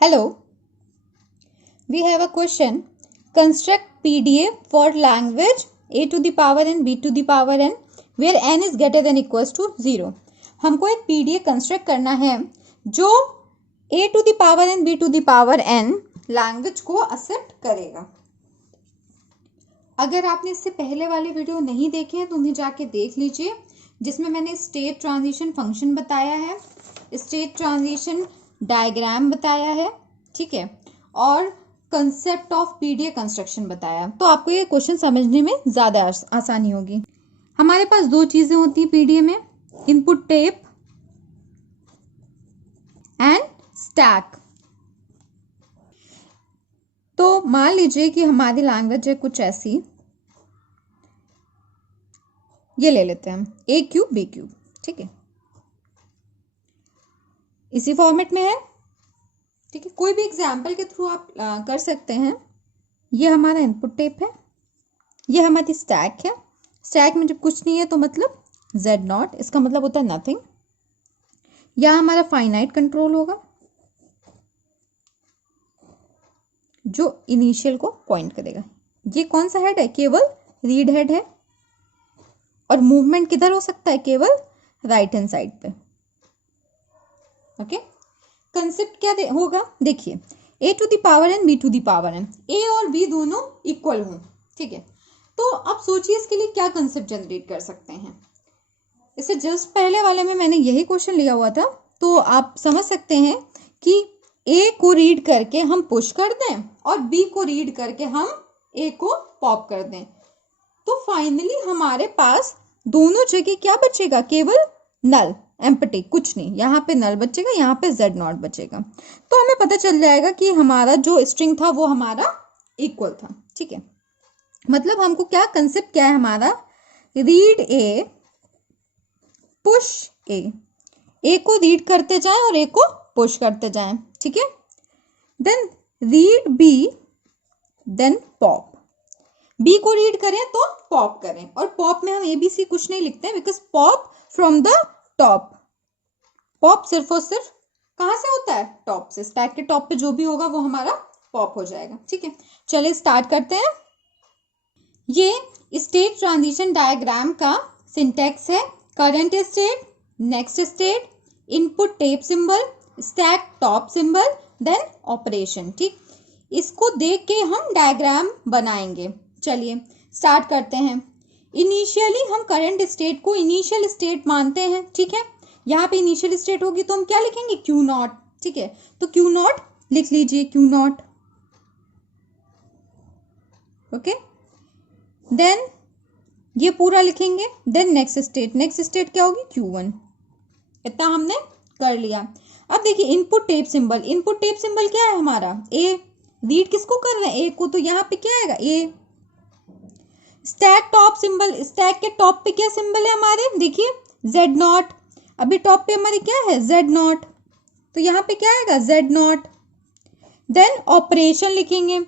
Hello, we have a question. Construct PDA for language A to the power n, B to the power n, where n is greater than equals to 0. हमको एक PDA construct करना है जो A to the power n, B to the power n language को accept करेगा। अगर आपने इससे पहले वाले वीडियो नहीं देखे हैं तो उन्हें जाके देख लीजिए, जिसमें मैंने स्टेट ट्रांजिशन फंक्शन बताया है, स्टेट ट्रांजिशन डायग्राम बताया है, ठीक है, और कंसेप्ट ऑफ पीडीए कंस्ट्रक्शन बताया, तो आपको ये क्वेश्चन समझने में ज़्यादा आसानी होगी। हमारे पास दो चीज़ें होती हैं पीडीए में, इनपुट टेप एंड स्टैक। तो मान लीजिए कि हमारी लैंग्वेज है कुछ ऐसी, ये ले लेते हैं हम ए क्यूब बी क्यूब, ठीक है, इसी फॉर्मेट में है, ठीक है। कोई भी एग्जाम्पल के थ्रू आप कर सकते हैं। ये हमारा इनपुट टेप है, ये हमारी स्टैक है। स्टैक में जब कुछ नहीं है तो मतलब जेड नॉट, इसका मतलब होता है नथिंग। यहाँ हमारा फाइनाइट कंट्रोल होगा जो इनिशियल को पॉइंट करेगा। ये कौन सा हेड है? केवल रीड हेड है, और मूवमेंट किधर हो सकता है? केवल राइट हैंड साइड पे। ओके, कंसेप्ट क्या होगा? देखिए, a to the power n, b to the power n, a और बी दोनों इक्वल हों, ठीक है। तो अब सोचिए इसके लिए क्या कंसेप्ट जनरेट कर सकते हैं। इससे जस्ट पहले वाले में मैंने यही क्वेश्चन लिया हुआ था, तो आप समझ सकते हैं कि ए को रीड करके हम पुश कर दें और बी को रीड करके हम ए को पॉप कर दें, तो फाइनली हमारे पास दोनों जगह क्या बचेगा? केवल नल, एम्प्टी, कुछ नहीं। यहाँ पे नल बचेगा, यहाँ पे जेड नॉट बचेगा। तो हमें पता चल जाएगा कि हमारा जो स्ट्रिंग था वो हमारा इक्वल था, ठीक है। मतलब हमको क्या कंसेप्ट क्या है हमारा? रीड ए, पुश ए को रीड करते जाएं और ए को पुश करते जाएं, ठीक है। Then read B, then pop. B को रीड करें तो पॉप करें, और पॉप में हम एबीसी कुछ नहीं लिखते हैं, because pop from the top. Pop सिर्फ और सिर्फ कहां से होता है? टॉप से। स्टैक के टॉप पे जो भी होगा वो हमारा पॉप हो जाएगा, ठीक है। चलिए स्टार्ट करते हैं। ये स्टेट ट्रांजिशन डायग्राम का सिंटैक्स है। Current state, next state, input tape symbol, stack top symbol, then operation, ठीक। इसको देख के हम डायग्राम बनाएंगे। चलिए स्टार्ट करते हैं। इनिशियली हम करंट स्टेट को इनिशियल स्टेट मानते हैं, ठीक है। यहाँ पे इनिशियल स्टेट होगी तो हम क्या लिखेंगे? क्यू नॉट, ठीक है। तो क्यू नॉट लिख लीजिए, क्यू नॉट, ओके। देन ये पूरा लिखेंगे। देन नेक्स्ट स्टेट क्या होगी? Q1। इतना हमने कर लिया। अब देखिए input tape symbol, input tape symbol क्या है हमारा? ए। रीड किसको कर रहे हैं? ए को, तो यहाँ पे क्या आएगा? ए। स्टैक टॉप सिंबल, स्टैक के टॉप पे क्या सिंबल है हमारे? देखिए जेड नॉट। अभी टॉप पे हमारे क्या है? जेड नॉट, तो यहाँ पे क्या आएगा? Z not. देन ऑपरेशन लिखेंगे,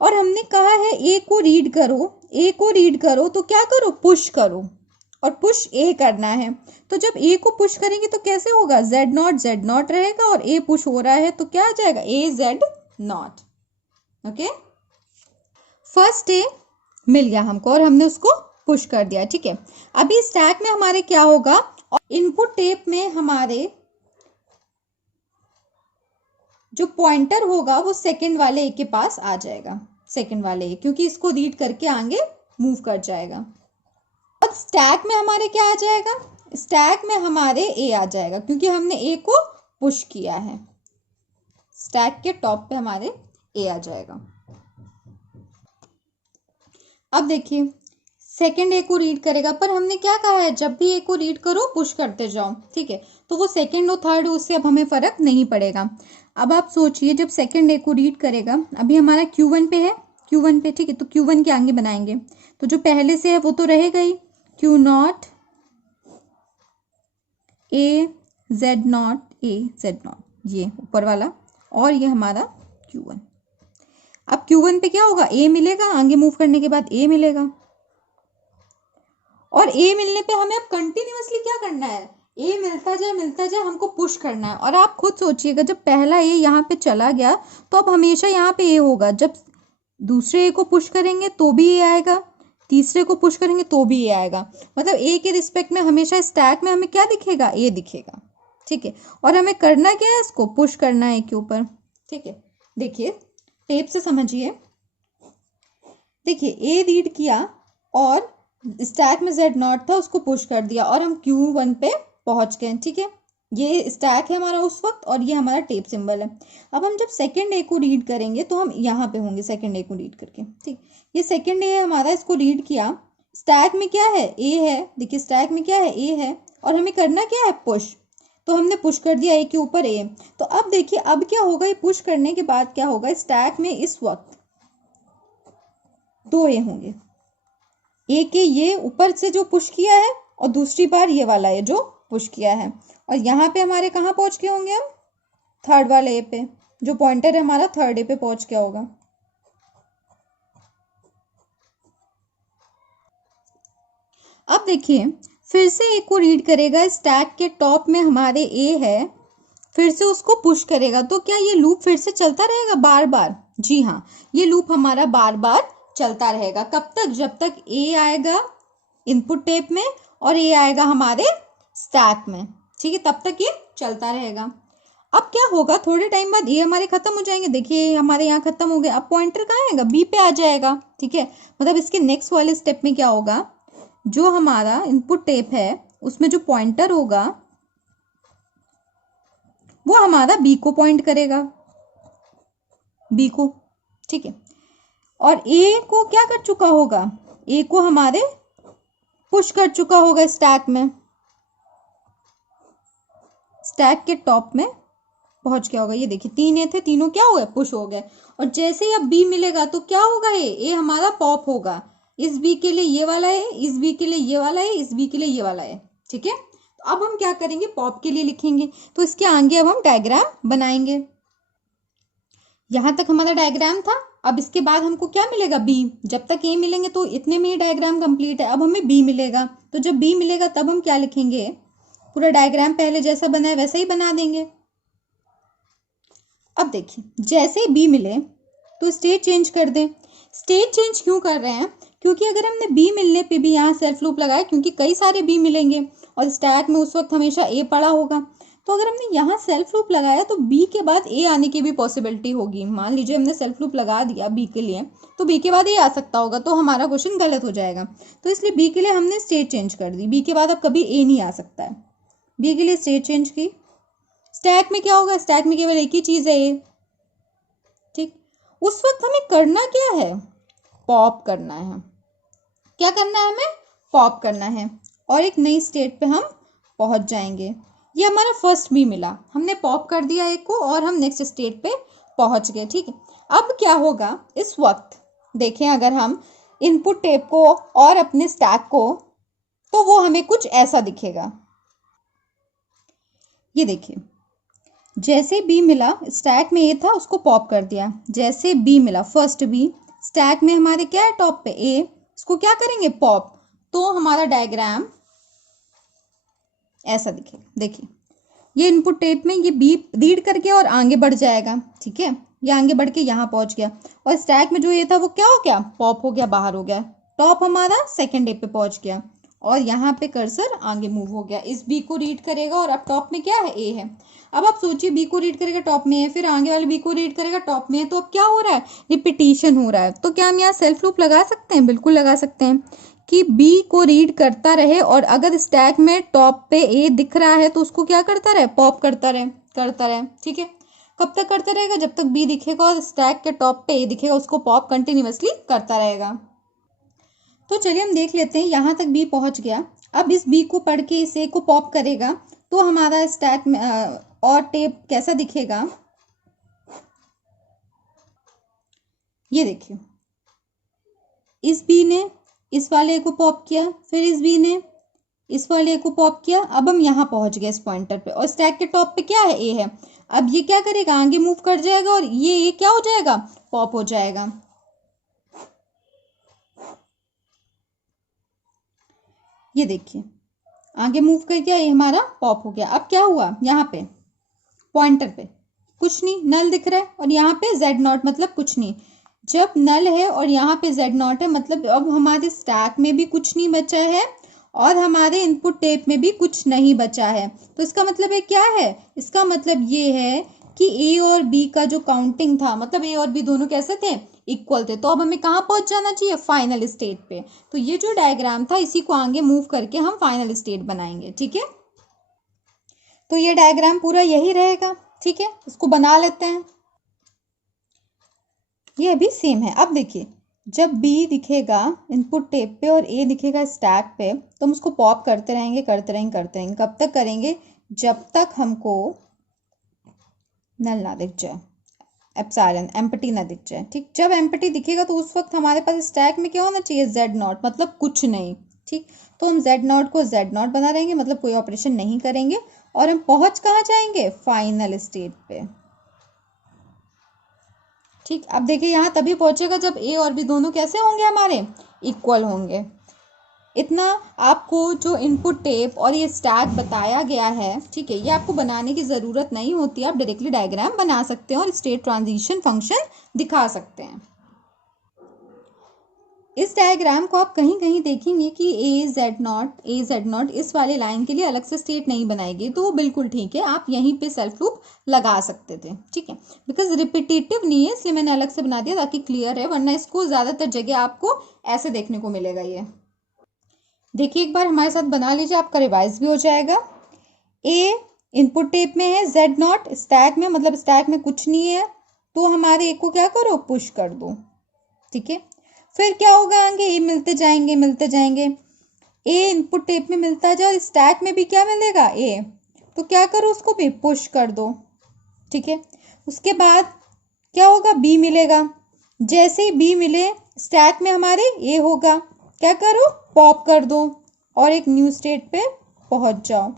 और हमने कहा है ए को रीड करो, ए को रीड करो तो क्या करो? पुश करो, और पुश ए करना है। तो जब ए को पुश करेंगे तो कैसे होगा? जेड नॉट रहेगा, और ए पुश हो रहा है तो क्या आ जाएगा? ए Z not, okay. First A मिल गया हमको और हमने उसको पुश कर दिया, ठीक है। अभी स्टैक में हमारे क्या होगा? और इनपुट टेप में हमारे जो पॉइंटर होगा वो सेकंड वाले ए के पास आ जाएगा, सेकंड वाले ए, क्योंकि इसको रीड करके आगे मूव कर जाएगा। अब स्टैक में हमारे क्या आ जाएगा? स्टैक में हमारे ए आ जाएगा, क्योंकि हमने ए को पुश किया है। स्टैक के टॉप पे हमारे ए आ जाएगा। अब देखिए सेकंड ए को रीड करेगा, पर हमने क्या कहा है? जब भी ए को रीड करो पुश करते जाओ, ठीक है। तो वो सेकंड और थर्ड, उससे अब हमें फर्क नहीं पड़ेगा। अब आप सोचिए जब सेकंड ए को रीड करेगा, अभी हमारा Q1 पे है, Q1 पे, ठीक है। तो Q1 के आगे बनाएंगे, तो जो पहले से है वो तो रहेगा ही, Q not a Z not, A Z not, ये ऊपर वाला, और ये हमारा Q1। अब Q1 पे क्या होगा? ए मिलेगा, आगे मूव करने के बाद ए मिलेगा, और ए मिलने पे हमें अब कंटिन्यूअसली क्या करना है? ए मिलता जाए हमको पुश करना है। और आप खुद सोचिएगा, जब पहला ए यहाँ पे चला गया तो अब हमेशा यहाँ पे ए होगा। जब दूसरे ए को पुश करेंगे तो भी ए आएगा, तीसरे को पुश करेंगे तो भी ए आएगा। मतलब ए के रिस्पेक्ट में हमेशा स्टैक में हमें क्या दिखेगा, ए दिखेगा। ठीक है, और हमें करना क्या है, इसको पुश करना है के ऊपर। ठीक है, देखिए टेप से समझिए। देखिए ए रीड किया और स्टैक में Z0 था, उसको पुश कर दिया और हम Q1 पे पहुंच गए। ठीक है, ये स्टैक है हमारा उस वक्त और ये हमारा टेप सिंबल है। अब हम जब सेकंड ए को रीड करेंगे तो हम यहाँ पे होंगे सेकंड ए को रीड करके। ठीक, ये सेकंड ए है हमारा, इसको रीड किया। स्टैक में क्या है, ए है। देखिए स्टैक में क्या है, ए है, और हमें करना क्या है, पुश। तो हमने पुश कर दिया ए के ऊपर ए। तो अब देखिए अब क्या होगा, ये पुश करने के बाद क्या होगा, स्टैक में इस वक्त 2 ए होंगे। ए के ये ऊपर से जो पुश किया है और दूसरी बार ये वाला है जो पुश किया है। और यहाँ पे हमारे कहाँ पहुंच गए होंगे हम, थर्ड वाले ए पे। जो पॉइंटर है हमारा थर्ड ए पे पहुंच गया होगा। अब देखिए फिर से ए को रीड करेगा, स्टैक के टॉप में हमारे ए है, फिर से उसको पुश करेगा। तो क्या ये लूप फिर से चलता रहेगा बार बार? जी हाँ, ये लूप हमारा बार बार चलता रहेगा। कब तक, जब तक ए आएगा इनपुट टेप में और ए आएगा हमारे स्टैक में। ठीक है, तब तक ये चलता रहेगा। अब क्या होगा, थोड़े टाइम बाद ये हमारे खत्म हो जाएंगे। देखिए हमारे यहाँ खत्म हो गए। अब पॉइंटर कहाँ आएगा, बी पे आ जाएगा। ठीक है, मतलब इसके नेक्स्ट वाले स्टेप में क्या होगा, जो हमारा इनपुट टेप है उसमें जो पॉइंटर होगा वो हमारा बी को पॉइंट करेगा, बी को। ठीक है, और ए को क्या कर चुका होगा, ए को हमारे पुश कर चुका होगा स्टैक में, स्टैक के टॉप में पहुंच गया होगा। ये देखिए 3 ए थे, तीनों क्या हो गए, पुश हो गए। और जैसे ही अब बी मिलेगा तो क्या होगा, ए हमारा पॉप होगा। इस बी के लिए ये वाला है, इस बी के लिए ये वाला है, इस बी के लिए ये वाला है। ठीक है, तो अब हम क्या करेंगे, पॉप के लिए लिखेंगे। तो इसके आगे अब हम डायग्राम बनाएंगे। यहां तक हमारा डायग्राम था। अब इसके बाद हमको क्या मिलेगा, बी। जब तक ए मिलेंगे तो इतने में ही डायग्राम कंप्लीट है। अब हमें बी मिलेगा, तो जब बी मिलेगा तब हम क्या लिखेंगे, पूरा डायग्राम पहले जैसा बना है वैसा ही बना देंगे। अब देखिए जैसे ही बी मिले तो स्टेट चेंज कर दें। स्टेट चेंज क्यों कर रहे हैं, क्योंकि अगर हमने बी मिलने पे भी यहाँ सेल्फ लूप लगाया, क्योंकि कई सारे बी मिलेंगे और स्टैक में उस वक्त हमेशा ए पड़ा होगा, तो अगर हमने यहाँ सेल्फ लूप लगाया तो बी के बाद ए आने की भी पॉसिबिलिटी होगी। मान लीजिए हमने सेल्फ लूप लगा दिया बी के लिए, तो बी के बाद ए आ सकता होगा, तो हमारा क्वेश्चन गलत हो जाएगा। तो इसलिए बी के लिए हमने स्टेट चेंज कर दी। बी के बाद अब कभी ए नहीं आ सकता है। बी के लिए स्टेट चेंज की। स्टैक में क्या होगा, स्टैक में केवल एक ही चीज है, ए। ठीक, उस वक्त हमें करना क्या है, पॉप करना है। क्या करना है, हमें पॉप करना है और एक नई स्टेट पे हम पहुंच जाएंगे। ये हमारा फर्स्ट बी मिला, हमने पॉप कर दिया एक को और हम नेक्स्ट स्टेट पे पहुंच गए। ठीक है, अब क्या होगा इस वक्त, देखें अगर हम इनपुट टेप को और अपने स्टैक को, तो वो हमें कुछ ऐसा दिखेगा। ये देखिए जैसे बी मिला, स्टैक में ए था उसको पॉप कर दिया। जैसे बी मिला फर्स्ट बी, स्टैक में हमारे क्या है टॉप पे ए, इसको क्या करेंगे, पॉप। तो हमारा डायग्राम ऐसा दिखेगा। देखिए ये इनपुट टेप में ये बी रीड करके और आगे बढ़ जाएगा। ठीक है, ये आगे बढ़ के यहाँ पहुंच गया और स्टैक में जो ये था वो क्या हो गया, पॉप हो गया, बाहर हो गया। टॉप हमारा सेकंड ए पे पहुंच गया और यहाँ पे कर्सर आगे मूव हो गया। इस बी को रीड करेगा और अब टॉप में क्या है, ए है। अब आप सोचिए बी को रीड करेगा टॉप में है, फिर आगे वाले बी को रीड करेगा टॉप में है, तो अब क्या हो रहा है, रिपीटिशन हो रहा है। तो क्या हम यहाँ सेल्फ लूप लगा सकते हैं, बिल्कुल लगा सकते हैं कि बी को रीड करता रहे और अगर स्टैक में टॉप पे ए दिख रहा है तो उसको क्या करता रहे, पॉप करता रहे। ठीक है, कब तक करता रहेगा, जब तक बी दिखेगा और स्टैक के टॉप पे ए दिखेगा, उसको पॉप कंटिन्यूअसली करता रहेगा। तो चलिए हम देख लेते हैं, यहाँ तक बी पहुंच गया। अब इस बी को पढ़ के इस ए को पॉप करेगा तो हमारा स्टैक में और टेप कैसा दिखेगा, ये देखिए इस बी ने इस वाले को पॉप किया, फिर इस बी ने इस वाले को पॉप किया। अब हम यहाँ पहुंच गए इस पॉइंटर पे और स्टैक के टॉप पे क्या है, ए है। अब ये क्या करेगा, आगे मूव कर जाएगा और ये क्या हो जाएगा, पॉप हो जाएगा। ये देखिए आगे मूव कर दिया, ये हमारा पॉप हो गया। अब क्या हुआ, यहाँ पे पॉइंटर पे कुछ नहीं, नल दिख रहा है, और यहाँ पे Z0 मतलब कुछ नहीं। जब नल है और यहाँ पे Z0 है, मतलब अब हमारे स्टैक में भी कुछ नहीं बचा है और हमारे इनपुट टेप में भी कुछ नहीं बचा है। तो इसका मतलब है क्या है, इसका मतलब ये है कि A और B का जो काउंटिंग था, मतलब A और B दोनों कैसे थे, इक्वल थे। तो अब हमें कहाँ पहुंच जाना चाहिए, फाइनल स्टेट पे। तो ये जो डायग्राम था, इसी को आगे मूव करके हम फाइनल स्टेट बनाएंगे, ठीक है। तो ये डायग्राम पूरा यही रहेगा, ठीक है। इसको बना लेते हैं, ये अभी सेम है। अब देखिए, जब B दिखेगा इनपुट टेप पे और A दिखेगा स्टैक पे, तो हम उसको पॉप करते रहेंगे करते रहेंगे करते रहेंगे। कब तक करेंगे, जब तक हमको नल ना दिख जाए, एप्सिलॉन एम्प्टी ना दिख जाए, ठीक। जब एम्प्टी दिखेगा तो उस वक्त हमारे पास स्टैक में क्या होना चाहिए, Z0 मतलब कुछ नहीं, ठीक। तो हम Z0 को Z0 बना रहेंगे, मतलब कोई ऑपरेशन नहीं करेंगे, और हम पहुंच कहाँ जाएंगे, फाइनल स्टेट पे, ठीक। अब देखिए यहाँ तभी पहुंचेगा जब A और B दोनों कैसे होंगे, हमारे इक्वल होंगे। इतना आपको जो इनपुट टेप और ये स्टैक बताया गया है, ठीक है, ये आपको बनाने की ज़रूरत नहीं होती, आप डायरेक्टली डायग्राम बना सकते हैं और स्टेट ट्रांजिशन फंक्शन दिखा सकते हैं। इस डायग्राम को आप कहीं कहीं देखेंगे कि A Z0 इस वाले लाइन के लिए अलग से स्टेट नहीं बनाएगी, तो वो बिल्कुल ठीक है, आप यहीं पे सेल्फ लूप लगा सकते थे, ठीक है। बिकॉज रिपीटेटिव नहीं है, इसलिए मैंने अलग से बना दिया ताकि क्लियर है, वरना इसको ज़्यादातर जगह आपको ऐसे देखने को मिलेगा। ये देखिए, एक बार हमारे साथ बना लीजिए, आपका रिवाइज भी हो जाएगा। A इनपुट टेप में है, Z0 स्टैक में, मतलब स्टैक में कुछ नहीं है, तो हमारे A को क्या करो, पुश कर दो, ठीक है। फिर क्या होगा, आगे ए मिलते जाएंगे मिलते जाएंगे, ए इनपुट टेप में मिलता जाए और स्टैक में भी क्या मिलेगा, ए, तो क्या करो, उसको भी पुश कर दो, ठीक है। उसके बाद क्या होगा, बी मिलेगा, जैसे ही बी मिले स्टैक में हमारे ए होगा, क्या करो, पॉप कर दो और एक न्यू स्टेट पे पहुंच जाओ।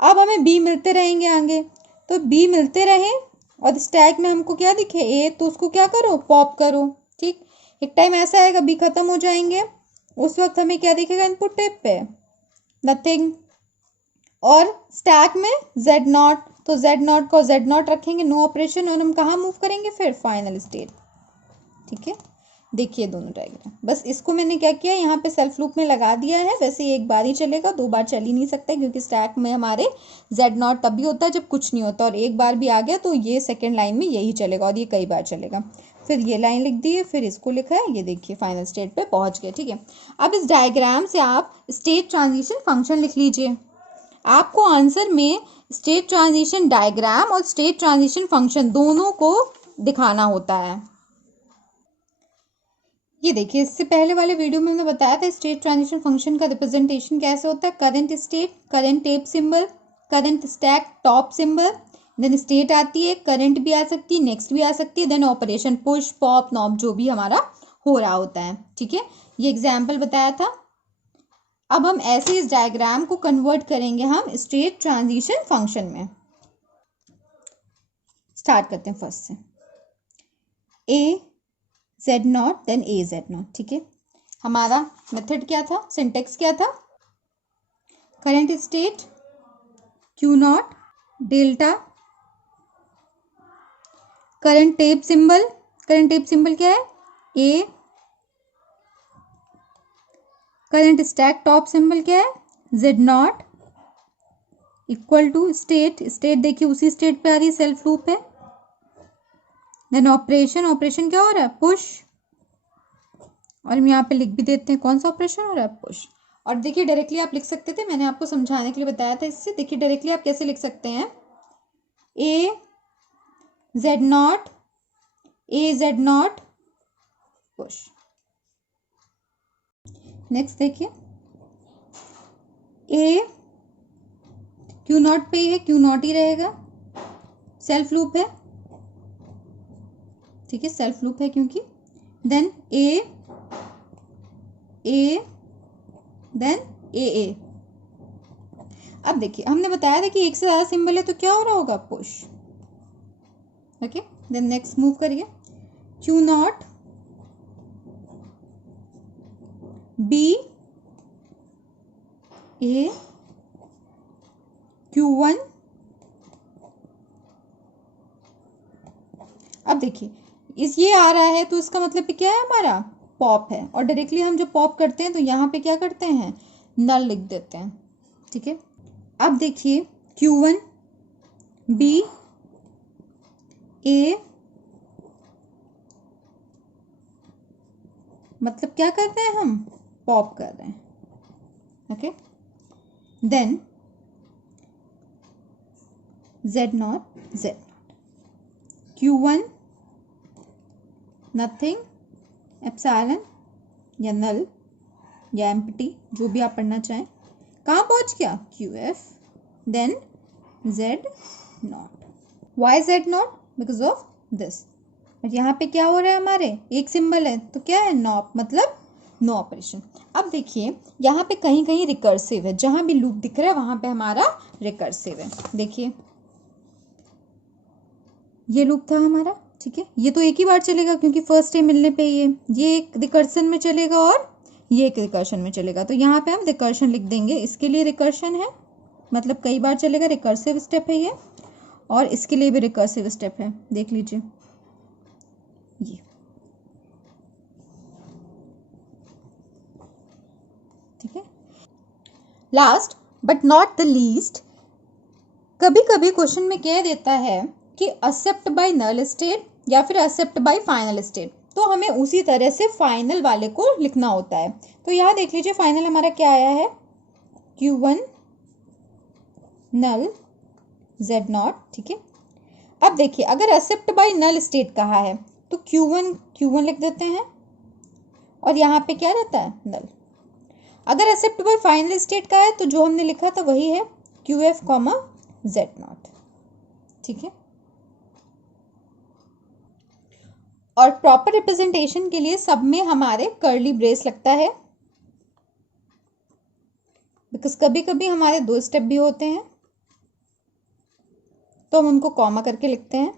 अब हमें बी मिलते रहेंगे आगे, तो बी मिलते रहे और स्टैक में हमको क्या दिखे, ए, तो उसको क्या करो, पॉप करो, ठीक। एक टाइम ऐसा आएगा बी खत्म हो जाएंगे, उस वक्त हमें क्या दिखेगा इनपुट टेप पे, नथिंग। और स्टैक में Z0, तो Z0 को Z0 रखेंगे, नो ऑपरेशन, और हम कहाँ मूव करेंगे, फिर फाइनल स्टेट, ठीक है। देखिए दोनों डायग्राम, बस इसको मैंने क्या किया, यहाँ पे सेल्फ लूप में लगा दिया है। वैसे एक बार ही चलेगा, दो बार चल ही नहीं सकता, क्योंकि स्टैक में हमारे Z0 तभी होता है जब कुछ नहीं होता, और एक बार भी आ गया तो ये सेकेंड लाइन में यही चलेगा, और ये कई बार चलेगा। फिर ये लाइन लिख दी है, फिर इसको लिखा है, ये देखिए फाइनल स्टेट पे पहुंच गए, ठीक है। अब इस डायग्राम से आप स्टेट ट्रांजिशन फंक्शन लिख लीजिए। आपको आंसर में स्टेट ट्रांजिशन डायग्राम और स्टेट ट्रांजिशन फंक्शन दोनों को दिखाना होता है। ये देखिए, इससे पहले वाले वीडियो में मैंने बताया था स्टेट ट्रांजिशन फंक्शन का रिप्रेजेंटेशन कैसे होता है, current state, current tape symbol, current stack top symbol, then state आती है, करंट भी आ सकती है, नेक्स्ट भी आ सकती है, then operation push pop nop जो भी हमारा हो रहा होता है, ठीक है। ये एग्जाम्पल बताया था। अब हम ऐसे इस डायग्राम को कन्वर्ट करेंगे हम स्टेट ट्रांजिशन फंक्शन में। स्टार्ट करते हैं फर्स्ट से, ए Z0 देन A Z0, ठीक है। हमारा मेथड क्या था, सिंटेक्स क्या था, current state Q0 delta, current tape symbol, current tape symbol क्या है, A, current stack top symbol क्या है, Z0, equal to state, state देखिए उसी स्टेट पे आ रही है, सेल्फ लूप है। देन ऑपरेशन, ऑपरेशन क्या हो रहा है, पुश, और हम यहाँ पे लिख भी देते हैं कौन सा ऑपरेशन हो रहा है, पुश। और देखिए डायरेक्टली आप लिख सकते थे, मैंने आपको समझाने के लिए बताया था इससे। देखिए डायरेक्टली आप कैसे लिख सकते हैं, A Z0 A Z0 push. Next देखिए, A Q0 पे है, Q0 ही रहेगा, सेल्फ लूप है, ठीक है, सेल्फ लूप है क्योंकि। Then A then A। अब देखिए हमने बताया था कि एक से ज्यादा सिंबल है तो क्या हो रहा होगा, push, okay. Then next move करिए, Q0 B A Q1। अब देखिए ये आ रहा है तो इसका मतलब क्या है, हमारा पॉप है। और डायरेक्टली हम जब पॉप करते हैं तो यहाँ पे क्या करते हैं, नल लिख देते हैं। ठीक है, अब देखिए Q1 B A, मतलब क्या कर रहे हैं, हम पॉप कर रहे हैं। Okay, then Z0 Z0 Q1 nothing, epsilon या नल या एम्प्टी, जो भी आप पढ़ना चाहें। कहाँ पहुंच गया, QF, then Z0। Why Z0? Because of this. और यहाँ पे क्या हो रहा है, हमारे एक सिंबल है तो क्या है, नॉप, मतलब नो ऑपरेशन। अब देखिए यहाँ पे कहीं कहीं रिकर्सिव है, जहां भी लूप दिख रहा है वहां पे हमारा रिकर्सिव है। देखिए ये लूप था हमारा, ठीक है, ये तो एक ही बार चलेगा क्योंकि फर्स्ट टाइम मिलने पे ये एक रिकर्शन में चलेगा और ये एक रिकर्शन में चलेगा। तो यहाँ पे हम रिकर्शन लिख देंगे, इसके लिए रिकर्शन है मतलब कई बार चलेगा, रिकर्सिव स्टेप है ये। और इसके लिए भी रिकर्सिव स्टेप है, देख लीजिए ये। ठीक है, last but not the least, कभी कभी क्वेश्चन में कह देता है कि एक्सेप्ट बाय नल स्टेट या फिर एक्सेप्ट बाय फाइनल स्टेट, तो हमें उसी तरह से फाइनल वाले को लिखना होता है। तो यहाँ देख लीजिए फाइनल हमारा क्या आया है, Q1 नल Z0। ठीक है, अब देखिए अगर एक्सेप्ट बाय नल स्टेट कहा है तो Q1 लिख देते हैं और यहाँ पे क्या रहता है, नल। अगर एक्सेप्ट बाय फाइनल स्टेट का है तो जो हमने लिखा था वही है, QF Z0। ठीक है, और प्रॉपर रिप्रेजेंटेशन के लिए सब में हमारे कर्ली ब्रेस लगता है, बिकॉज कभी कभी हमारे 2 स्टेप भी होते हैं तो हम उनको कॉमा करके लिखते हैं।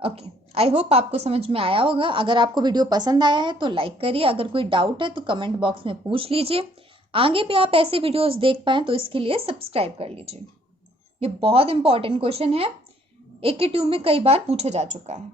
ओके, आई होप आपको समझ में आया होगा। अगर आपको वीडियो पसंद आया है तो लाइक करिए, अगर कोई डाउट है तो कमेंट बॉक्स में पूछ लीजिए। आगे भी आप ऐसे वीडियोस देख पाएं तो इसके लिए सब्सक्राइब कर लीजिए। ये बहुत इंपॉर्टेंट क्वेश्चन है, AQ में कई बार पूछा जा चुका है।